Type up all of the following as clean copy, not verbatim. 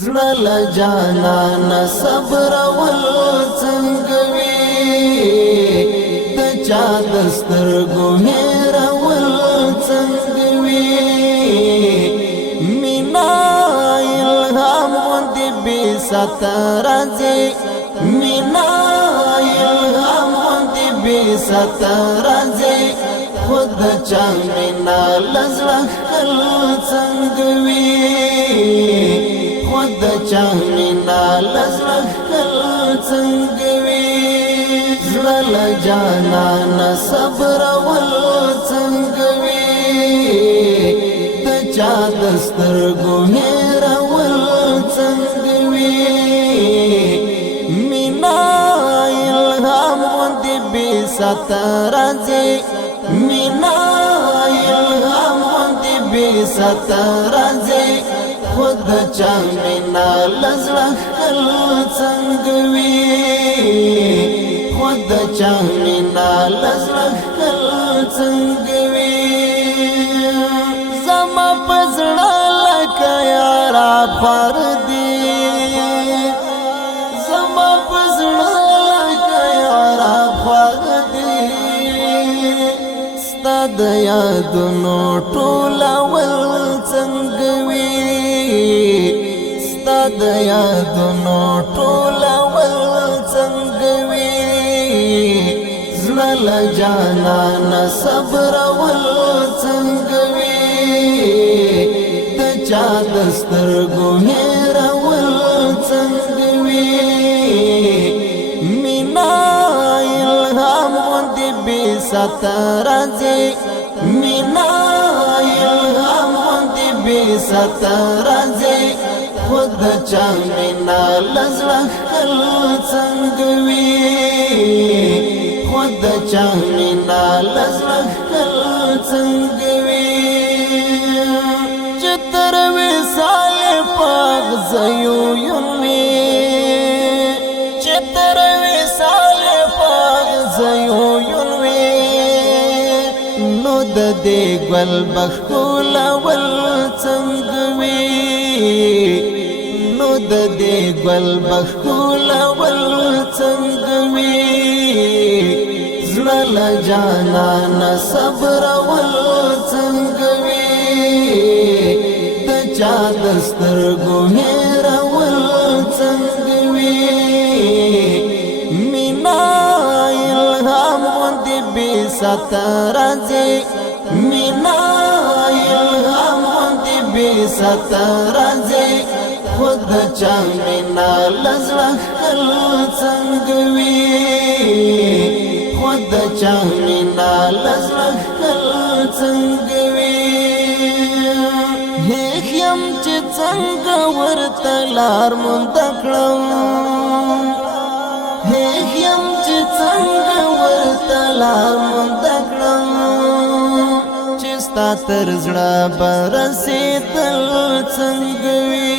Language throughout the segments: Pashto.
زړه له جانانه صبر ول څنګه وي د چا د سترګو هېرول څنګه وي مینا الهام غوندې بې ساته راځي مینا الهام غوندې بې ساته راځي خود د چا مینا له زړه ښکل څنګه وي خود د چا مینا له زړه ښکل څنګه وي زړه له جانانه صبرول څنګه وي د چا د سترګو هېرول څنګه وي مینا الهام غوندې بې ساته راځي مینا الهام غوندې بې ساته راځي خود د چا مینا له زړه ښکل څنګه وي خود د چا مینا له زړه ښکل څنګه وي زما په زړه لکه یاره خور دي زما په زړه لکه یاره خور دي ستا د یادونو ټولول څنګه وي ستا د یادونو ټولول څنګه وي زړه له جانانه صبرول څنګه وي د چا د سترګو هېرول څنګه وي مینا الهام غوندې بې ساته راځي مینا الهام غوندې بې ساته راځي خود د چا مینا له زړه ښکل څنګه وي خود د چا مینا له زړه ښکل څنګه وي چې تر وصال په اغزیو یونوي چې تر وصال په اغزیو یونوي نو د دې ګل بښکلول څنګه وي نو د دې ګل بښکلول څنګه وي زړه له جانانه صبرول څنګه وي د چا د سترګو هېرول څنګه وي مینا الهام غوندې بې ساته راځي مینا الهام غوندې بې ساته راځي خود د چا مینا له زړه ښکل څنګه وي خود د چا مینا له زړه ښکل څنګه وي هیښ یم چې څنګه ورته لار مونده کړم هیښ یم چې څنګه ورته لار مونده کړم چې ستا تر زړه به رسېدل څنګه وي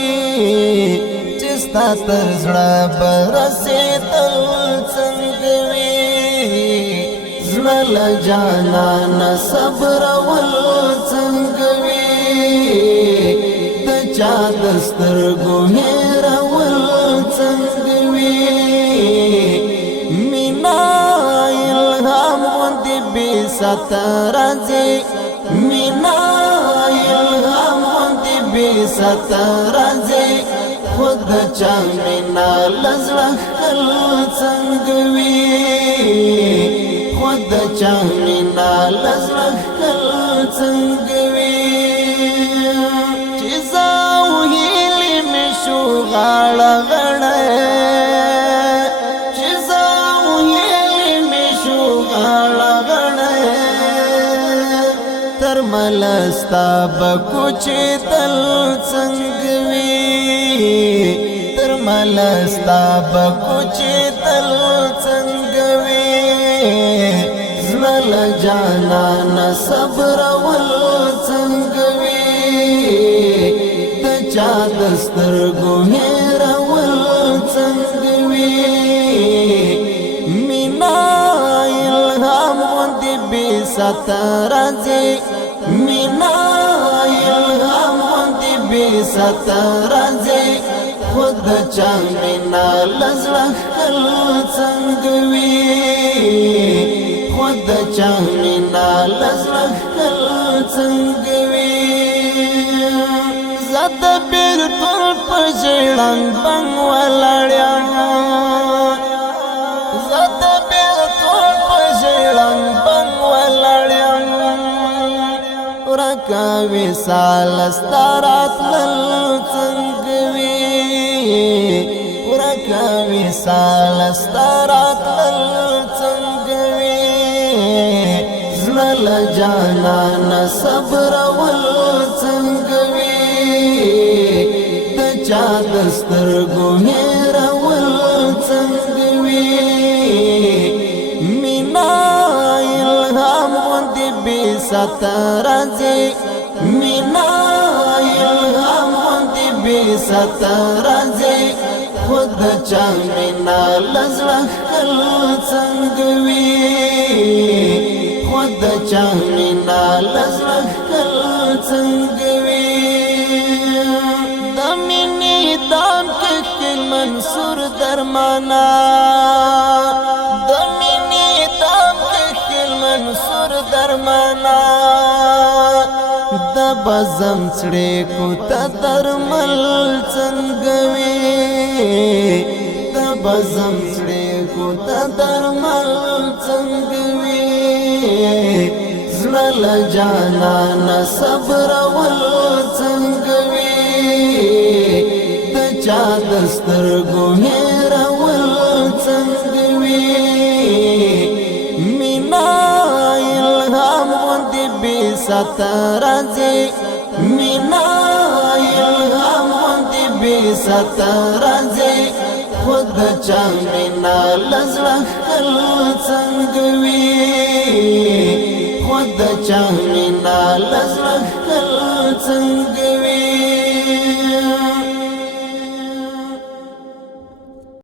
چې ستا تر زړه به رسېدل څنګه وي زړه له جانانه صبرول څنګه وي د چا د سترګو هېرول څنګه وي مینا الهام غوندې بې ساته راځي مینا الهام غوندې بې ساته راځي خود د چا مینا له زړه ښکل څنګه وي خود د چا مینا له زړه ښکل څنګه وي چې زه او هیلې مې شو غاړه غړی چې زه او هیلې مې شو غاړه غړی تر مله ستا به کوچېدل څنګه وي تر مله ستا به کوچېدل څنګه وي زړه له جانانه صبرول څنګه وي د چا د سترګو هېرول څنګه وي مینا الهام غوندې بې ساته راځي مینا الهام غوندې بې ساته راځي خود چا مینا لزړه خل څنګه وي خود چا مینا لزړه خل څنګه وي زد بیرتون په ژړنګ بنګ ولاړم زد بیرتون په ژړنګ بنګ ولاړم ورکا وصال ستارات لل څنګه وي ورکا وصال ستارات لل څنګه وي زړه جانان صبر ول څنګه وي د چا دسترګو هېر ول څنګه وي مینا الهام غوندې بې سترځي مینا الهام غوندې بې سترځي خود چا مینا لزړه خل څنګه وي خود چا مینا لزړه خل څنګه وي د مینې دام کې خل منصور درمانا د مینې دام کې خل منصور درمانا د بزم څړې کو ته درمل څنګه وي د بزم څړې کو ته درمل څنګه وي زړه جانان صبر ول څنګه وي د چا دسترګو هېر ول څنګه وي مینا الهام غوندې بې سترځي مینا الهام غوندې بې سترځي خود چا مینا لزړه خل څنګه وي خود چا مینا لزړه خل څنګه وي